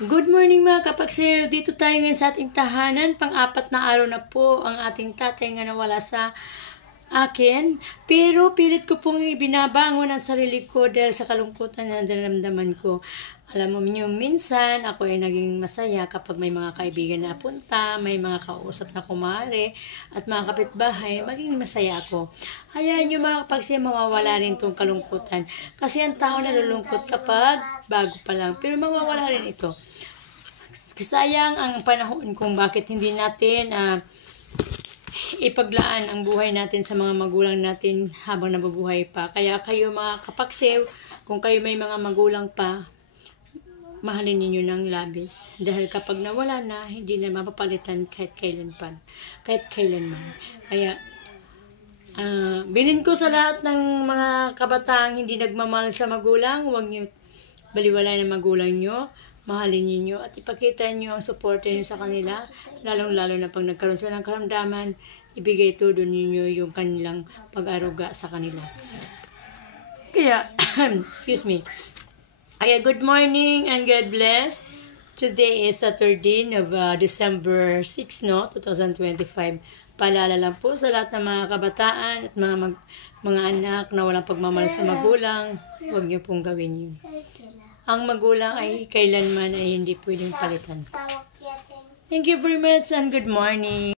Good morning mga kapagsew. Dito tayo ngayon sa ating tahanan. Pang-apat na araw na po ang ating tatay nga nawala sa akin. Pero pilit ko pong ibinabangon ang sarili ko dahil sa kalungkutan na naramdaman ko. Alam mo niyo, minsan ako ay naging masaya kapag may mga kaibigan na punta, may mga kausap na kumare, at mga kapitbahay, maging masaya ako. Hayaan niyo mga kapagsew, mawawala rin itong kalungkutan. Kasi ang tao nalulungkot kapag bago pa lang. Pero mawawala rin ito. Sayang ang panahon kung bakit hindi natin ipaglaan ang buhay natin sa mga magulang natin habang nabubuhay pa. Kaya kayo mga kapagsew, kung kayo may mga magulang pa, mahalin ninyo ng labis. Dahil kapag nawala na, hindi na mapapalitan kahit kailanman. Kaya, bilin ko sa lahat ng mga kabataang hindi nagmamahal sa magulang, huwag nyo baliwalain ang magulang nyo. Mahalin ninyo at ipakita nyo ang suporta nyo sa kanila. Lalong-lalo na pag nagkaroon sila ng karamdaman, ibigay todo ninyo yung kanilang pag-aruga sa kanila. Kaya, excuse me. Kaya good morning and God bless. Today is Saturday, December 6, 2025. Paalala lang po sa lahat ng mga kabataan at mga anak na walang pagmamahal sa magulang, huwag niyo pong gawin yun. Ang magulang ay kailanman ay hindi pwedeng palitan. Thank you very much and good morning.